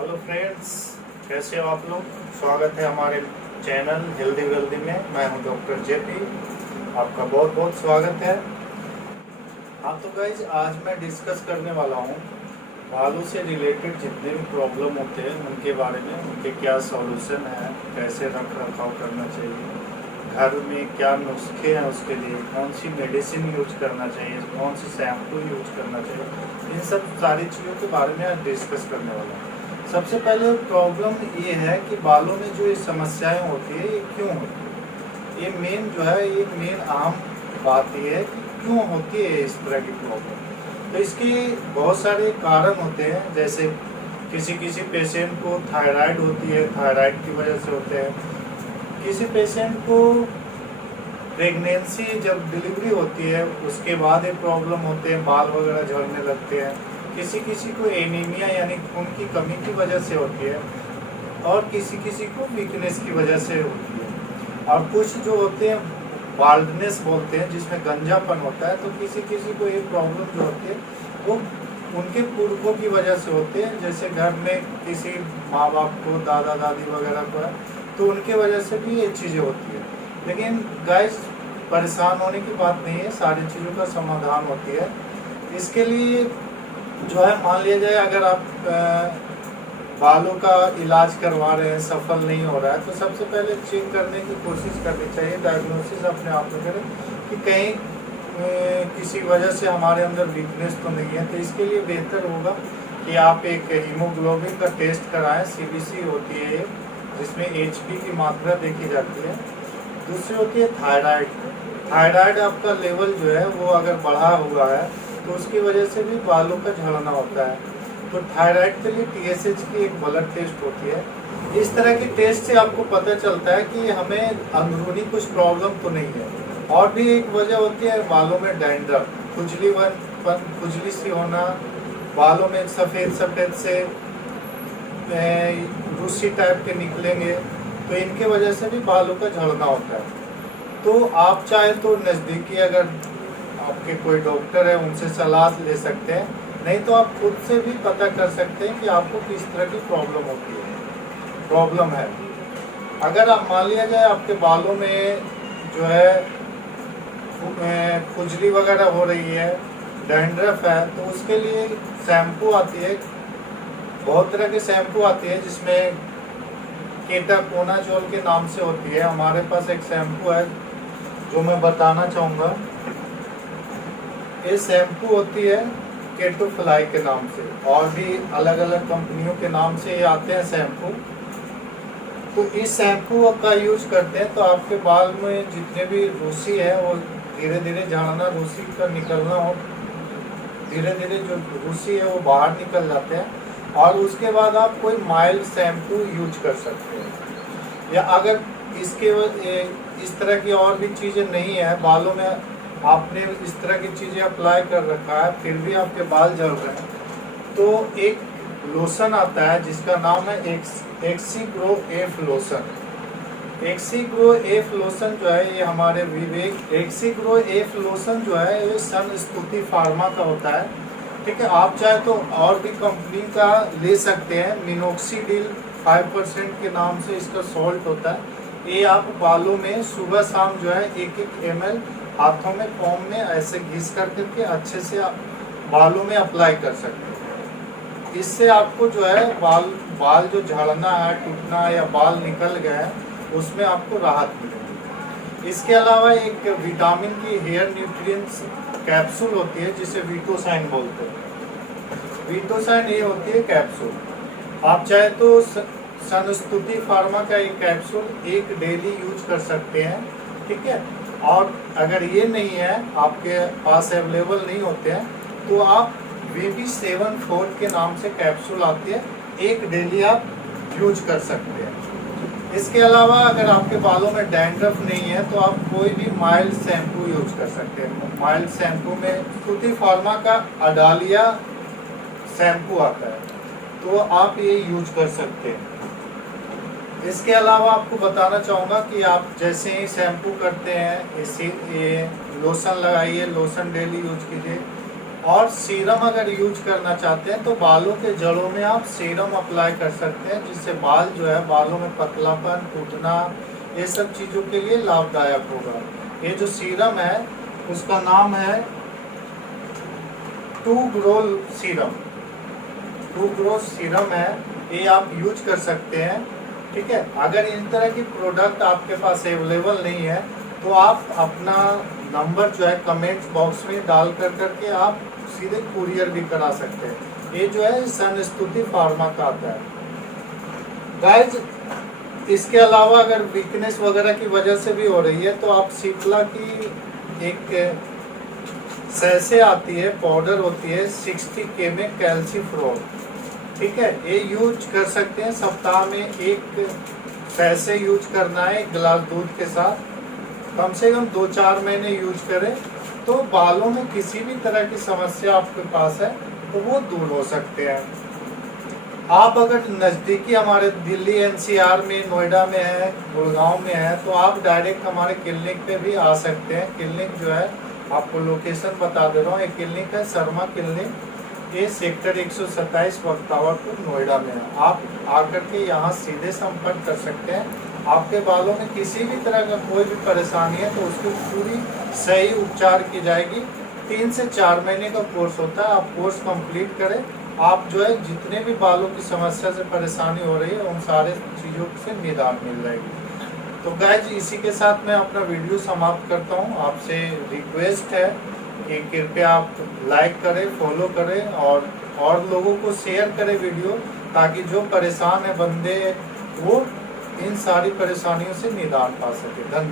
Hello friends, कैसे हो आप लोग। स्वागत है हमारे चैनल हेल्दी वेल्दी में। मैं हूं डॉक्टर जेपी, आपका बहुत बहुत स्वागत है। हाँ तो गाइज, आज मैं डिस्कस करने वाला हूं बालों से रिलेटेड जितने भी प्रॉब्लम होते हैं उनके बारे में, उनके क्या सॉल्यूशन है, कैसे रख रखाव करना चाहिए, घर में क्या नुस्खे हैं उसके लिए, कौन सी मेडिसिन यूज करना चाहिए, कौन सी शैम्पू यूज करना चाहिए, इन सब सारी चीज़ों के बारे में आज डिस्कस करने वाला हूँ। सबसे पहले प्रॉब्लम ये है कि बालों में जो ये समस्याएं होती है ये क्यों होती है। ये मेन जो है, ये मेन आम बात ये है कि क्यों होती है इस तरह की प्रॉब्लम। तो इसके बहुत सारे कारण होते हैं, जैसे किसी किसी पेशेंट को थायराइड होती है, थायराइड की वजह से होते हैं। किसी पेशेंट को प्रेगनेंसी जब डिलीवरी होती है उसके बाद ये प्रॉब्लम होते हैं, बाल वगैरह झड़ने लगते हैं। किसी किसी को एनीमिया यानी खून की कमी की वजह से होती है, और किसी किसी को वीकनेस की वजह से होती है। और कुछ जो होते हैं बाल्डनेस बोलते हैं, जिसमें गंजापन होता है। तो किसी किसी को ये प्रॉब्लम जो होती है वो उनके पुरखों की वजह से होते हैं, जैसे घर में किसी माँ बाप को, दादा दादी वगैरह को है तो उनके वजह से भी ये चीज़ें होती है। लेकिन गाइस, परेशान होने की बात नहीं है, सारी चीज़ों का समाधान होती है। इसके लिए जो है, मान लिया जाए अगर आप बालों का इलाज करवा रहे हैं, सफल नहीं हो रहा है, तो सबसे पहले चेक करने की कोशिश करनी चाहिए, डायग्नोसिस अपने आप में करें कि कहीं किसी वजह से हमारे अंदर वीकनेस तो नहीं है। तो इसके लिए बेहतर होगा कि आप एक हीमोग्लोबिन का टेस्ट कराएं। सीबीसी होती है जिसमें एचपी की मात्रा देखी जाती है। दूसरी होती है थायराइड। थायराइड आपका लेवल जो है वो अगर बढ़ा हुआ है तो उसकी वजह से भी बालों का झड़ना होता है। तो थायराइड के लिए टीएसएच की एक ब्लड टेस्ट होती है। इस तरह की टेस्ट से आपको पता चलता है कि हमें अंदरूनी कुछ प्रॉब्लम तो नहीं है। और भी एक वजह होती है बालों में डैंड्रफ, खुजली सी होना, बालों में सफ़ेद सफ़ेद से रूसी टाइप के निकलेंगे, तो इनके वजह से भी बालों का झड़ना होता है। तो आप चाहे तो नज़दीकी अगर आपके कोई डॉक्टर है उनसे सलाह ले सकते हैं, नहीं तो आप खुद से भी पता कर सकते हैं कि आपको किस तरह की प्रॉब्लम है। अगर आप मान लिया जाए आपके बालों में जो है खुजली वगैरह हो रही है, डैंड्रफ है, तो उसके लिए शैम्पू आती है, बहुत तरह के शैम्पू आती है, जिसमें केटाकोनाजोल के नाम से होती है। हमारे पास एक शैम्पू है जो मैं बताना चाहूँगा। ये शैम्पू होती है केटोफ्लाई के नाम से, और भी अलग अलग कंपनियों के नाम से ये आते हैं शैम्पू। तो इस शैम्पू का यूज करते हैं तो आपके बाल में जितने भी रूसी है वो धीरे धीरे झाड़ना, रूसी का निकलना हो, धीरे धीरे जो रूसी है वो बाहर निकल जाते हैं। और उसके बाद आप कोई माइल्ड शैम्पू यूज कर सकते हैं। या अगर इसके इस तरह की और भी चीज़ें नहीं है, बालों में आपने इस तरह की चीज़ें अप्लाई कर रखा है फिर भी आपके बाल झड़ रहे हैं, तो एक लोशन आता है जिसका नाम है XC-grow F lotion. XC-grow F lotion जो है ये हमारे विवेक एक्सी-ग्रो एफ लोशन जो है ये संस्तुति फार्मा का होता है। ठीक है, आप चाहे तो और भी कंपनी का ले सकते हैं। मिनोक्सीडिल 5% के नाम से इसका सॉल्ट होता है। ये आप बालों में सुबह शाम जो है 1-1 ml हाथों में फोम में ऐसे घिस करके अच्छे से आप बालों में अप्लाई कर सकते हैं। इससे आपको जो है बाल जो झड़ना है, टूटना है या बाल निकल गए हैं उसमें आपको राहत मिलेगी। इसके अलावा एक विटामिन की हेयर न्यूट्रिएंट्स कैप्सूल होती है जिसे वीटोसाइन बोलते हैं। वीटोसाइन ये होती है कैप्सूल। आप चाहे तो संस्तुति फार्मा का एक कैप्सूल एक डेली यूज कर सकते हैं। ठीक है, और अगर ये नहीं है, आपके पास अवेलेबल नहीं होते हैं, तो आप VB7 के नाम से कैप्सूल आती है, एक डेली आप यूज कर सकते हैं। इसके अलावा अगर आपके बालों में डैंड्रफ नहीं है तो आप कोई भी माइल्ड शैम्पू यूज कर सकते हैं। माइल्ड शैम्पू में स्तुति फार्मा का अडालिया शैम्पू आता है, तो आप ये यूज कर सकते हैं। इसके अलावा आपको बताना चाहूँगा कि आप जैसे ही शैम्पू करते हैं, इसी ये लोशन लगाइए, लोशन डेली यूज कीजिए। और सीरम अगर यूज करना चाहते हैं तो बालों के जड़ों में आप सीरम अप्लाई कर सकते हैं, जिससे बाल जो है बालों में पतलापन, टूटना, ये सब चीज़ों के लिए लाभदायक होगा। ये जो सीरम है उसका नाम है to grow serum. To grow serum है, ये आप यूज कर सकते हैं। ठीक है, अगर इस तरह की प्रोडक्ट आपके पास अवेलेबल नहीं है तो आप अपना नंबर जो है कमेंट्स बॉक्स में डाल करके आप सीधे कुरियर भी करा सकते हैं। ये जो है संस्तुति फार्मा का आता है गाइज। इसके अलावा अगर वीकनेस वगैरह की वजह से भी हो रही है तो आप शीतला की एक सैसे आती है, पाउडर होती है 60 के में कैल्सीफ्लोर। ठीक है, ये यूज कर सकते हैं। सप्ताह में एक सैसे यूज करना है एक गिलास दूध के साथ, कम से कम 2-4 महीने यूज करें तो बालों में किसी भी तरह की समस्या आपके पास है तो वो दूर हो सकते हैं। आप अगर नज़दीकी हमारे दिल्ली एनसीआर में, नोएडा में है, गुड़गांव में है तो आप डायरेक्ट हमारे क्लिनिक पे भी आ सकते हैं। क्लिनिक जो है आपको लोकेशन बता दे रहा हूँ, एक क्लिनिक है शर्मा क्लिनिक, ये सेक्टर 127 बख्तावरपुर नोएडा में है। आप आकर के यहाँ सीधे संपर्क कर सकते हैं। आपके बालों में किसी भी तरह का कोई भी परेशानी है तो उसकी पूरी सही उपचार की जाएगी। 3 से 4 महीने का कोर्स होता है, आप कोर्स कंप्लीट करें, आप जो है जितने भी बालों की समस्या से परेशानी हो रही है उन सारे चीज़ों से निदान मिल जाएगी। तो गाइज इसी के साथ मैं अपना वीडियो समाप्त करता हूँ। आपसे रिक्वेस्ट है कि कृपया आप लाइक करें, फॉलो करें और लोगों को शेयर करें वीडियो, ताकि जो परेशान है बंदे वो इन सारी परेशानियों से निदान पा सके। धन्यवाद।